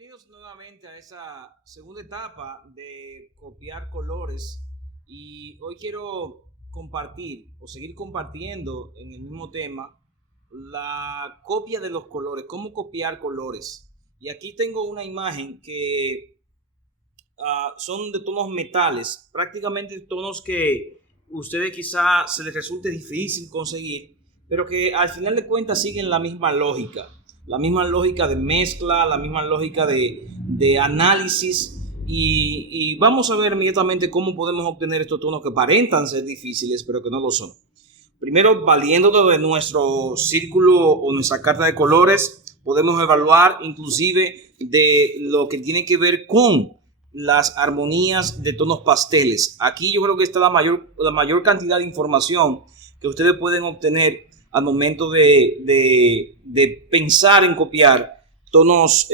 Bienvenidos nuevamente a esa segunda etapa de copiar colores y hoy quiero compartir o seguir compartiendo en el mismo tema la copia de los colores, cómo copiar colores. Y aquí tengo una imagen que son de tonos metales, prácticamente tonos que ustedes quizá se les resulte difícil conseguir, pero que al final de cuentas siguen la misma lógica. La misma lógica de mezcla, la misma lógica de análisis y vamos a ver inmediatamente cómo podemos obtener estos tonos que aparentan ser difíciles pero que no lo son. Primero, valiéndonos de nuestro círculo o nuestra carta de colores, podemos evaluar inclusive de lo que tiene que ver con las armonías de tonos pasteles. Aquí yo creo que está la mayor cantidad de información que ustedes pueden obtener al momento de pensar en copiar tonos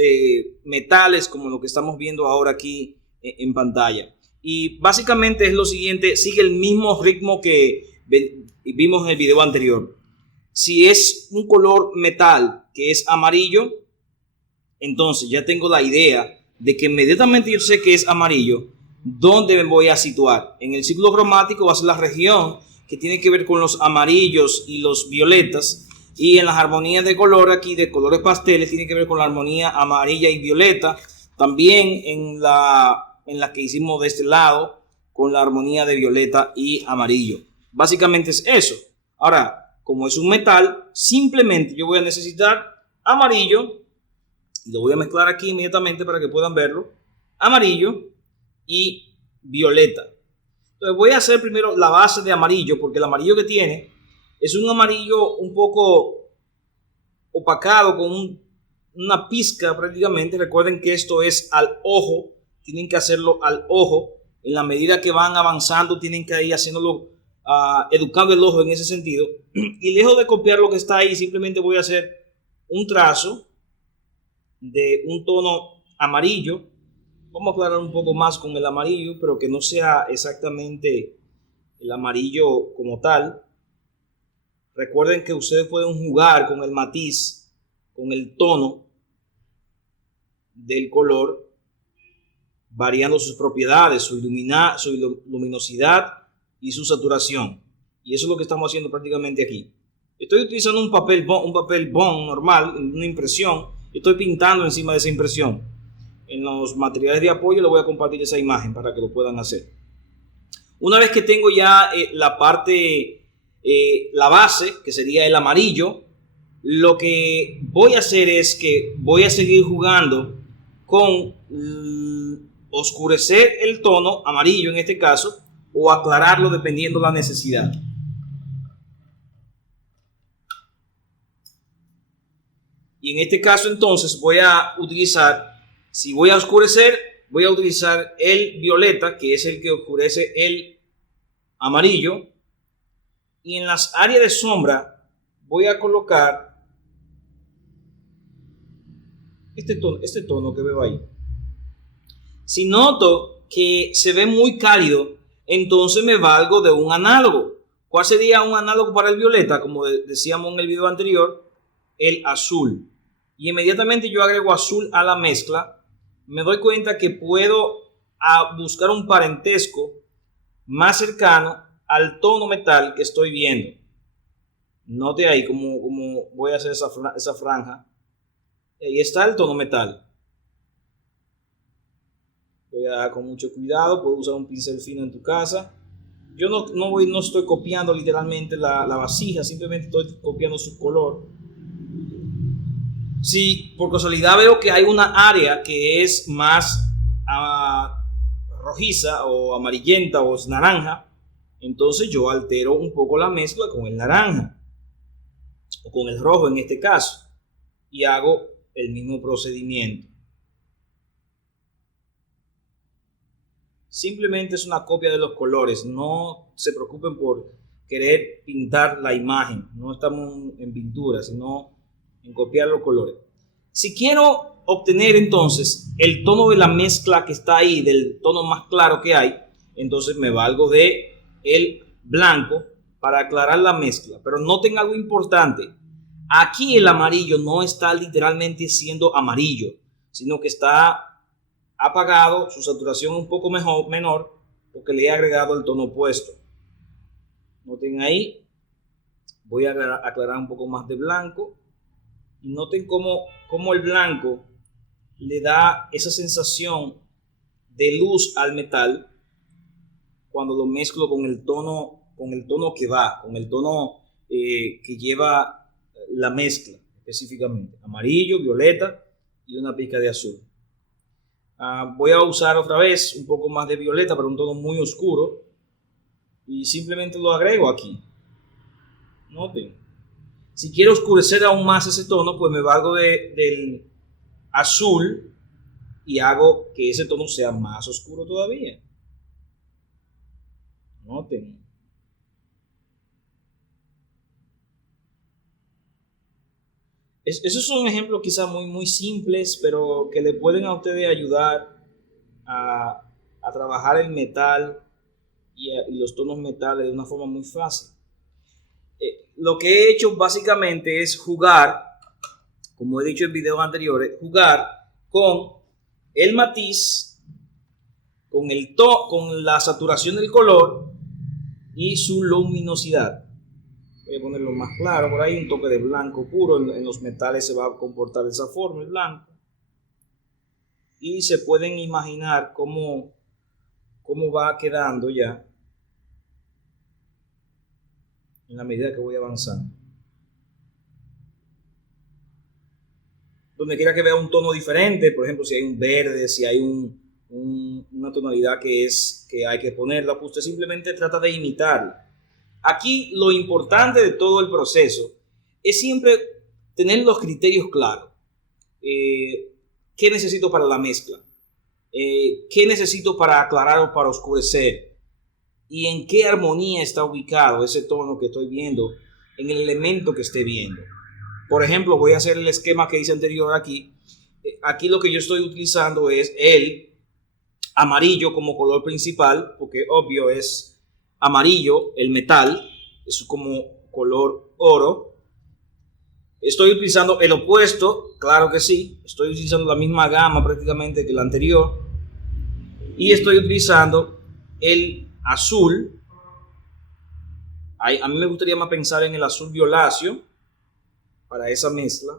metales como lo que estamos viendo ahora aquí en pantalla. Y básicamente es lo siguiente, sigue el mismo ritmo que vimos en el video anterior. Si es un color metal que es amarillo, entonces ya tengo la idea de que inmediatamente yo sé que es amarillo, ¿dónde me voy a situar? En el ciclo cromático va a ser la región que tiene que ver con los amarillos y los violetas, y en las armonías de color aquí de colores pasteles tiene que ver con la armonía amarilla y violeta, también en la que hicimos de este lado con la armonía de violeta y amarillo. Básicamente es eso. Ahora, como es un metal, simplemente yo voy a necesitar amarillo, y lo voy a mezclar aquí inmediatamente para que puedan verlo, amarillo y violeta. Entonces voy a hacer primero la base de amarillo, porque el amarillo que tiene es un amarillo un poco opacado con una pizca prácticamente. Recuerden que esto es al ojo, tienen que hacerlo al ojo. En la medida que van avanzando tienen que ir haciéndolo, educando el ojo en ese sentido. Y lejos de copiar lo que está ahí, simplemente voy a hacer un trazo de un tono amarillo. Vamos a aclarar un poco más con el amarillo, pero que no sea exactamente el amarillo como tal. Recuerden que ustedes pueden jugar con el matiz, con el tono del color, variando sus propiedades, su luminosidad y su saturación. Y eso es lo que estamos haciendo prácticamente aquí. Estoy utilizando un papel bond normal, una impresión, y estoy pintando encima de esa impresión. En los materiales de apoyo les voy a compartir esa imagen para que lo puedan hacer. Una vez que tengo ya la base, que sería el amarillo, lo que voy a hacer es que voy a seguir jugando con oscurecer el tono amarillo en este caso, o aclararlo dependiendo de la necesidad. Y en este caso entonces voy a utilizar, si voy a oscurecer, voy a utilizar el violeta, que es el que oscurece el amarillo. Y en las áreas de sombra voy a colocar este tono que veo ahí. Si noto que se ve muy cálido, entonces me valgo de un análogo. ¿Cuál sería un análogo para el violeta? Como decíamos en el video anterior, el azul. Y inmediatamente yo agrego azul a la mezcla, me doy cuenta que puedo buscar un parentesco más cercano al tono metal que estoy viendo. Note ahí cómo voy a hacer esa franja. Ahí está el tono metal. Voy a dar con mucho cuidado, puedo usar un pincel fino en tu casa. Yo no estoy copiando literalmente la vasija, simplemente estoy copiando su color. Si por casualidad veo que hay una área que es más rojiza o amarillenta o es naranja, entonces yo altero un poco la mezcla con el naranja o con el rojo en este caso y hago el mismo procedimiento. Simplemente es una copia de los colores, no se preocupen por querer pintar la imagen, no estamos en pintura, sino en copiar los colores. Si quiero obtener entonces el tono de la mezcla que está ahí, del tono más claro que hay, entonces me valgo de el blanco para aclarar la mezcla. Pero noten algo importante, aquí el amarillo no está literalmente siendo amarillo, sino que está apagado, su saturación un poco menor, porque le he agregado el tono opuesto. Noten ahí, voy a aclarar un poco más de blanco, y noten cómo el blanco le da esa sensación de luz al metal cuando lo mezclo con el tono que va, con el tono que lleva la mezcla específicamente, amarillo, violeta y una pizca de azul. Voy a usar otra vez un poco más de violeta para un tono muy oscuro y simplemente lo agrego aquí. Noten, si quiero oscurecer aún más ese tono, pues me valgo del azul y hago que ese tono sea más oscuro todavía. Noten. Esos son ejemplos quizás muy simples, pero que le pueden a ustedes ayudar a trabajar el metal y los tonos metales de una forma muy fácil. Lo que he hecho básicamente es jugar, como he dicho en videos anteriores, jugar con el matiz, con la saturación del color y su luminosidad. Voy a ponerlo más claro por ahí, un toque de blanco puro. En los metales se va a comportar de esa forma el blanco. Y se pueden imaginar cómo va quedando ya en la medida que voy avanzando. Donde quiera que vea un tono diferente, por ejemplo, si hay un verde, si hay una tonalidad que hay que ponerla, pues usted simplemente trata de imitarla. Aquí lo importante de todo el proceso es siempre tener los criterios claros. ¿Qué necesito para la mezcla? ¿Qué necesito para aclarar o para oscurecer? ¿Y en qué armonía está ubicado ese tono que estoy viendo en el elemento que esté viendo? Por ejemplo, voy a hacer el esquema que hice anterior aquí. Aquí lo que yo estoy utilizando es el amarillo como color principal, porque obvio es amarillo, el metal, es como color oro. Estoy utilizando el opuesto, claro que sí, estoy utilizando la misma gama prácticamente que la anterior, y estoy utilizando el azul. A mí me gustaría más pensar en el azul violáceo para esa mezcla.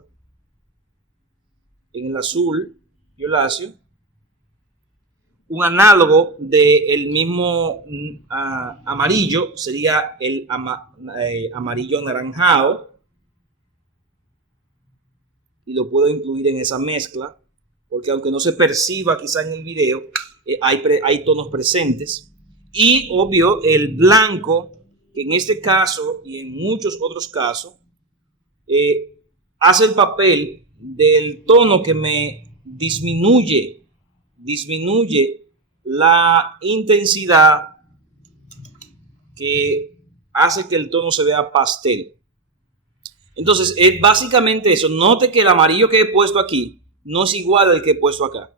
En el azul violáceo, un análogo del mismo amarillo sería el amarillo anaranjado, y lo puedo incluir en esa mezcla, porque aunque no se perciba quizá en el video, hay tonos presentes. Y obvio el blanco, que en este caso y en muchos otros casos hace el papel del tono que me disminuye la intensidad, que hace que el tono se vea pastel. Entonces es básicamente eso. Note que el amarillo que he puesto aquí no es igual al que he puesto acá.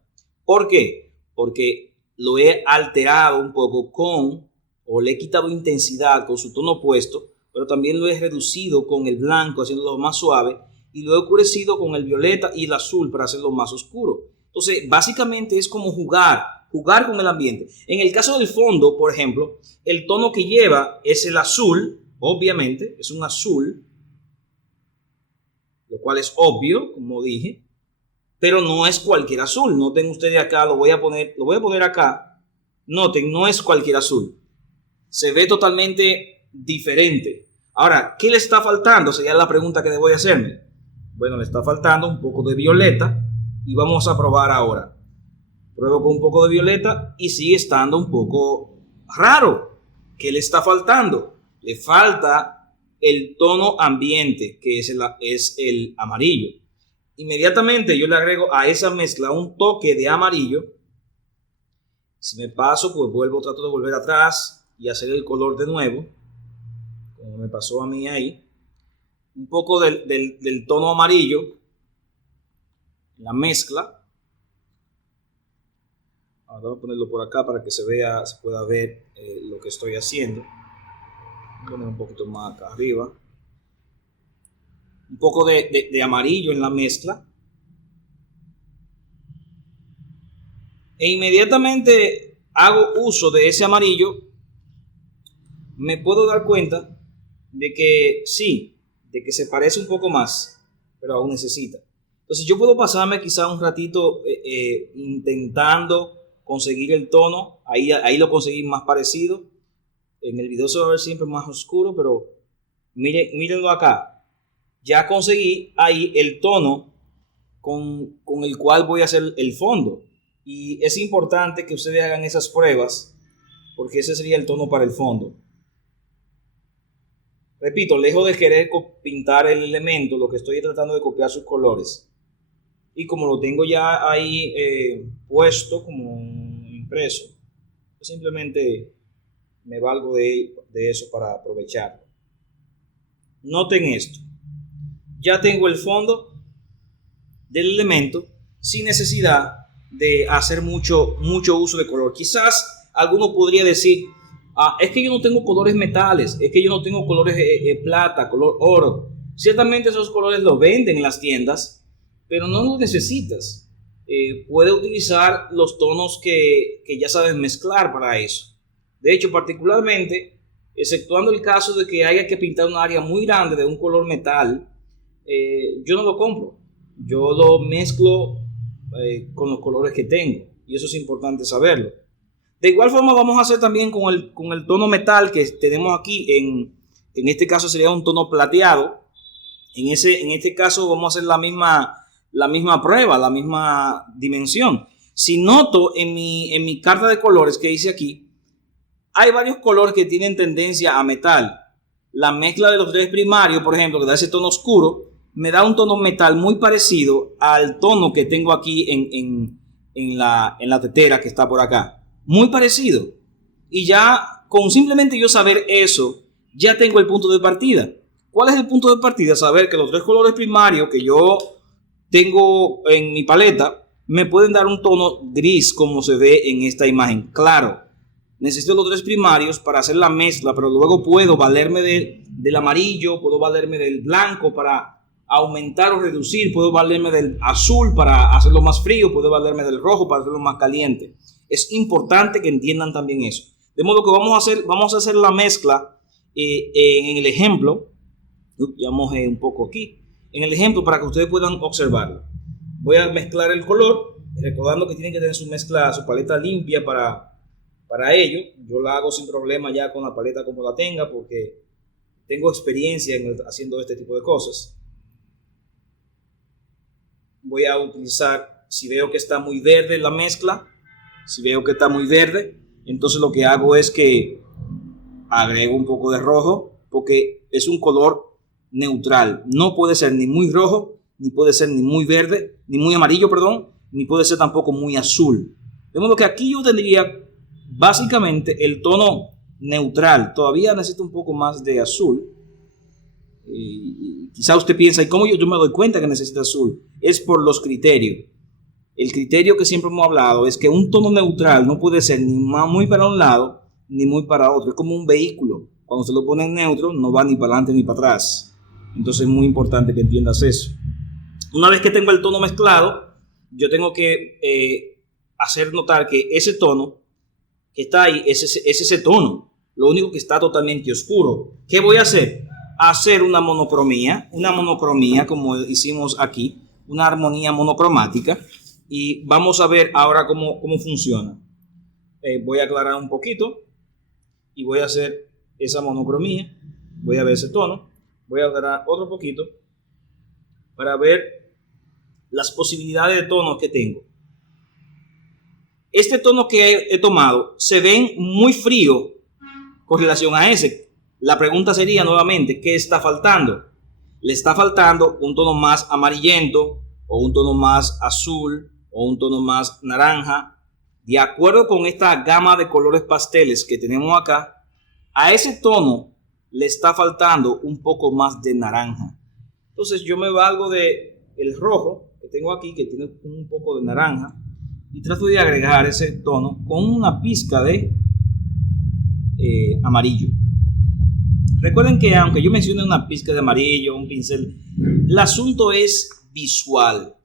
¿Por qué? Porque lo he alterado un poco o le he quitado intensidad con su tono opuesto, pero también lo he reducido con el blanco, haciéndolo más suave, y lo he oscurecido con el violeta y el azul para hacerlo más oscuro. Entonces, básicamente es como jugar con el ambiente. En el caso del fondo, por ejemplo, el tono que lleva es el azul, obviamente, es un azul, lo cual es obvio, como dije, pero no es cualquier azul. Noten ustedes acá, lo voy a poner acá. Noten, no es cualquier azul. Se ve totalmente diferente. Ahora, ¿qué le está faltando? Sería la pregunta que debo de hacerme. Bueno, le está faltando un poco de violeta y vamos a probar ahora. Pruebo con un poco de violeta y sigue estando un poco raro. ¿Qué le está faltando? Le falta el tono ambiente, que es el amarillo. Inmediatamente yo le agrego a esa mezcla un toque de amarillo. Si me paso, pues trato de volver atrás y hacer el color de nuevo, como me pasó a mí ahí. Un poco del tono amarillo, la mezcla. Ahora voy a ponerlo por acá para que se pueda ver lo que estoy haciendo. Voy a poner un poquito más acá arriba. Un poco de amarillo en la mezcla. e inmediatamente hago uso de ese amarillo, me puedo dar cuenta de que sí, de que se parece un poco más, pero aún necesita. Entonces yo puedo pasarme quizá un ratito intentando conseguir el tono. Ahí lo conseguí más parecido. En el video se va a ver siempre más oscuro, pero mírenlo acá. Ya conseguí ahí el tono con el cual voy a hacer el fondo. Y es importante que ustedes hagan esas pruebas, porque ese sería el tono para el fondo. Repito, lejos de querer pintar el elemento, lo que estoy tratando de copiar sus colores. Y como lo tengo ya ahí puesto como impreso, pues simplemente me valgo de eso para aprovecharlo. Noten esto. Ya tengo el fondo del elemento sin necesidad de hacer mucho uso de color. Quizás alguno podría decir, es que yo no tengo colores metales, es que yo no tengo colores plata, color oro. Ciertamente esos colores los venden en las tiendas, pero no los necesitas. Puedes utilizar los tonos que ya sabes mezclar para eso. De hecho, particularmente, exceptuando el caso de que haya que pintar un área muy grande de un color metal, yo no lo compro. Yo lo mezclo con los colores que tengo, y eso es importante saberlo. De igual forma vamos a hacer también con el tono metal que tenemos aquí. En este caso sería un tono plateado. En este caso vamos a hacer la misma prueba, la misma dimensión. Si noto en mi carta de colores que hice aquí, hay varios colores que tienen tendencia a metal. La mezcla de los tres primarios, por ejemplo, que da ese tono oscuro, me da un tono metal muy parecido al tono que tengo aquí en la tetera que está por acá. Muy parecido. Y ya con simplemente yo saber eso, ya tengo el punto de partida. ¿Cuál es el punto de partida? Saber que los tres colores primarios que yo tengo en mi paleta me pueden dar un tono gris como se ve en esta imagen. Claro, necesito los tres primarios para hacer la mezcla, pero luego puedo valerme del amarillo, puedo valerme del blanco para aumentar o reducir, puedo valerme del azul para hacerlo más frío, puedo valerme del rojo para hacerlo más caliente. Es importante que entiendan también eso. De modo que vamos a hacer la mezcla en el ejemplo. Ya mojé un poco aquí. En el ejemplo para que ustedes puedan observarlo. Voy a mezclar el color, recordando que tienen que tener su mezcla, su paleta limpia para ello. Yo la hago sin problema ya con la paleta como la tenga, porque tengo experiencia haciendo este tipo de cosas. Voy a utilizar, si veo que está muy verde la mezcla, si veo que está muy verde, entonces lo que hago es que agrego un poco de rojo, porque es un color neutral. No puede ser ni muy rojo, ni puede ser ni muy verde, ni muy amarillo, perdón, ni puede ser tampoco muy azul. De modo que aquí yo tendría básicamente el tono neutral. Todavía necesito un poco más de azul. Y quizá usted piensa, ¿y cómo yo me doy cuenta que necesita azul? Es por los criterios. El criterio que siempre hemos hablado es que un tono neutral no puede ser ni muy para un lado ni muy para otro. Es como un vehículo. Cuando se lo pone en neutro no va ni para adelante ni para atrás. Entonces es muy importante que entiendas eso. Una vez que tengo el tono mezclado, yo tengo que hacer notar que ese tono que está ahí es ese tono. Lo único que está totalmente oscuro. ¿Qué voy a hacer? Hacer una monocromía como hicimos aquí, una armonía monocromática, y vamos a ver ahora cómo funciona. Voy a aclarar un poquito y voy a hacer esa monocromía. Voy a ver ese tono, voy a aclarar otro poquito para ver las posibilidades de tonos que tengo. Este tono que he tomado se ven muy frío con relación a ese. La pregunta sería nuevamente, ¿qué está faltando? Le está faltando un tono más amarillento, o un tono más azul, o un tono más naranja. De acuerdo con esta gama de colores pasteles que tenemos acá, a ese tono le está faltando un poco más de naranja. Entonces yo me valgo de el rojo que tengo aquí, que tiene un poco de naranja, y trato de agregar ese tono con una pizca de amarillo. Recuerden que aunque yo mencione una pizca de amarillo, un pincel, el asunto es visual.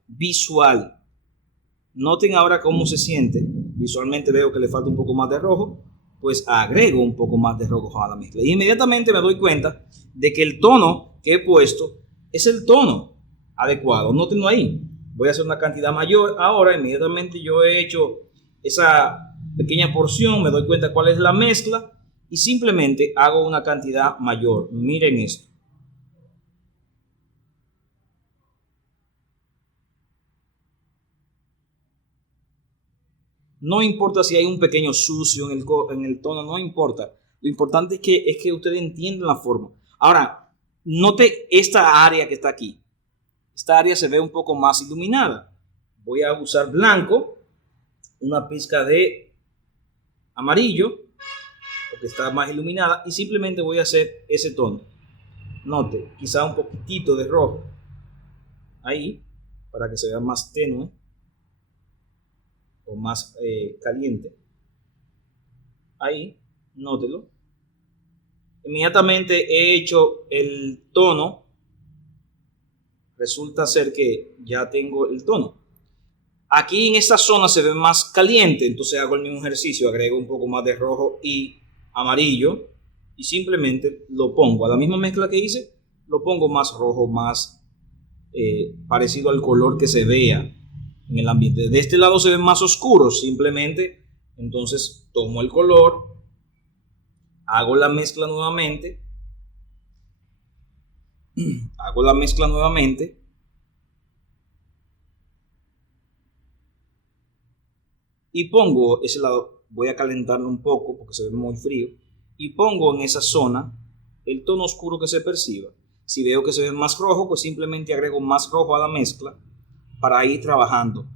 Noten ahora cómo se siente visualmente veo que le falta un poco más de rojo, pues agrego un poco más de rojo a la mezcla. Y inmediatamente me doy cuenta de que el tono que he puesto es el tono adecuado. Nótenlo ahí. Voy a hacer una cantidad mayor. Ahora, inmediatamente yo he hecho esa pequeña porción, me doy cuenta cuál es la mezcla y simplemente hago una cantidad mayor. Miren esto. No importa si hay un pequeño sucio en el tono, no importa. Lo importante es que ustedes entiendan la forma. Ahora, note esta área que está aquí. Esta área se ve un poco más iluminada. Voy a usar blanco, una pizca de amarillo, porque está más iluminada, y simplemente voy a hacer ese tono. Note, quizá un poquitito de rojo ahí, para que se vea más tenue o más caliente. Ahí, nótelo. Inmediatamente he hecho el tono. Resulta ser que ya tengo el tono. Aquí en esta zona se ve más caliente, entonces hago el mismo ejercicio, agrego un poco más de rojo y amarillo y simplemente lo pongo a la misma mezcla que hice, lo pongo más rojo, más parecido al color que se vea en el ambiente. De este lado se ven más oscuros, simplemente entonces tomo el color, hago la mezcla nuevamente, y pongo ese lado, voy a calentarlo un poco porque se ve muy frío, y pongo en esa zona el tono oscuro que se perciba. Si veo que se ve más rojo, pues simplemente agrego más rojo a la mezcla para ir trabajando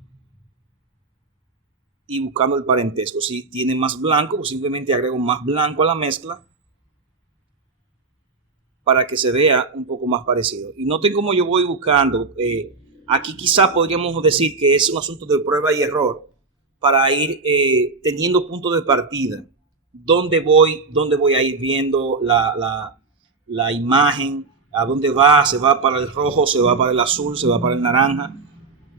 y buscando el parentesco. Si tiene más blanco, pues simplemente agrego más blanco a la mezcla para que se vea un poco más parecido. Y noten cómo yo voy buscando. Aquí quizá podríamos decir que es un asunto de prueba y error para ir teniendo puntos de partida. ¿Dónde voy a ir viendo la imagen? ¿A dónde va? ¿Se va para el rojo? ¿Se va para el azul? ¿Se va para el naranja?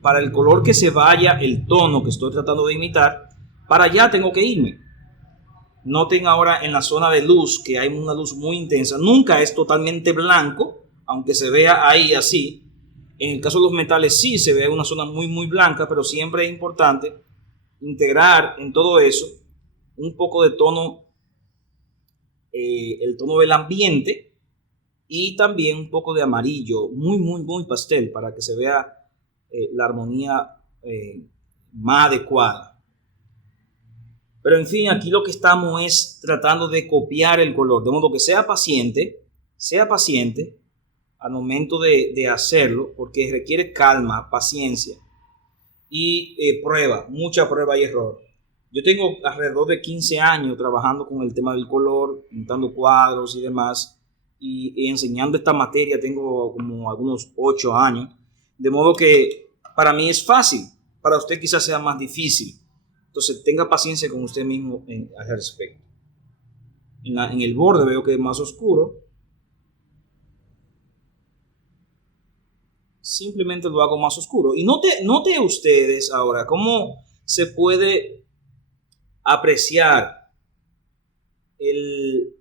Para el color que se vaya el tono que estoy tratando de imitar, para allá tengo que irme. Noten ahora en la zona de luz que hay una luz muy intensa. Nunca es totalmente blanco, aunque se vea ahí así. En el caso de los metales sí se ve una zona muy blanca, pero siempre es importante integrar en todo eso un poco de tono, el tono del ambiente, y también un poco de amarillo, muy pastel, para que se vea la armonía más adecuada. Pero en fin, aquí lo que estamos es tratando de copiar el color, de modo que sea paciente al momento de hacerlo, porque requiere calma, paciencia y mucha prueba y error. Yo tengo alrededor de 15 años trabajando con el tema del color, pintando cuadros y demás, y enseñando esta materia tengo como algunos 8 años, de modo que para mí es fácil, para usted quizás sea más difícil. Entonces tenga paciencia con usted mismo al respecto. En el borde veo que es más oscuro. Simplemente lo hago más oscuro. Y note ustedes ahora cómo se puede apreciar el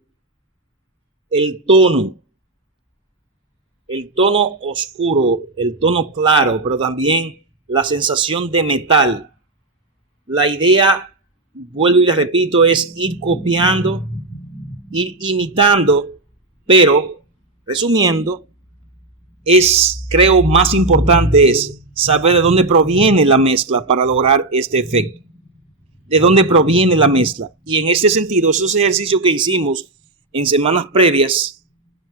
tono oscuro, el tono claro, pero también la sensación de metal. La idea, vuelvo y les repito, es ir copiando, ir imitando, pero resumiendo, creo más importante es saber de dónde proviene la mezcla para lograr este efecto. De dónde proviene la mezcla. Y en este sentido, esos ejercicios que hicimos en semanas previas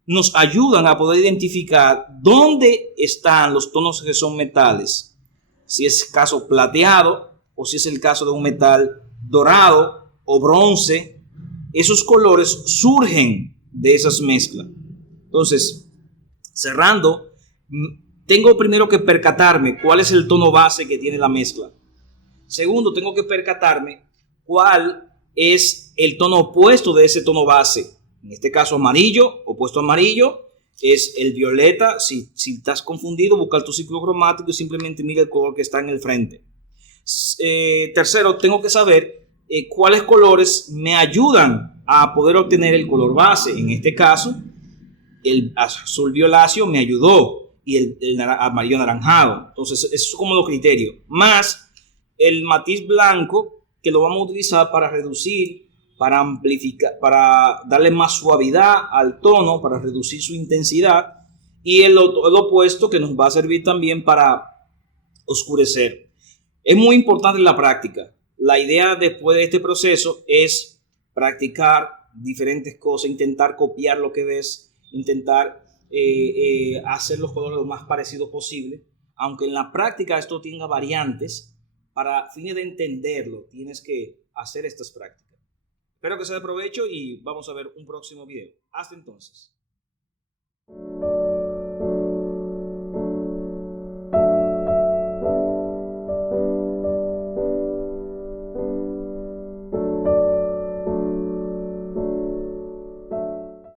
nos ayudan a poder identificar dónde están los tonos que son metales. Si es caso plateado o si es el caso de un metal dorado o bronce, esos colores surgen de esas mezclas. Entonces, cerrando, tengo primero que percatarme cuál es el tono base que tiene la mezcla. Segundo, tengo que percatarme cuál es el tono opuesto de ese tono base. En este caso amarillo, opuesto a amarillo, es el violeta. Si estás confundido, busca tu ciclo cromático y simplemente mira el color que está en el frente. Tercero, tengo que saber cuáles colores me ayudan a poder obtener el color base. En este caso, el azul violáceo me ayudó y el amarillo anaranjado. Entonces, esos son como los criterios. Más el matiz blanco, que lo vamos a utilizar para reducir, para amplificar, para darle más suavidad al tono, para reducir su intensidad. Y el opuesto, que nos va a servir también para oscurecer. Es muy importante la práctica. La idea después de este proceso es practicar diferentes cosas, intentar copiar lo que ves, intentar hacer los colores lo más parecidos posible, aunque en la práctica esto tenga variantes. Para fines de entenderlo tienes que hacer estas prácticas. Espero que sea de provecho y vamos a ver un próximo video. Hasta entonces.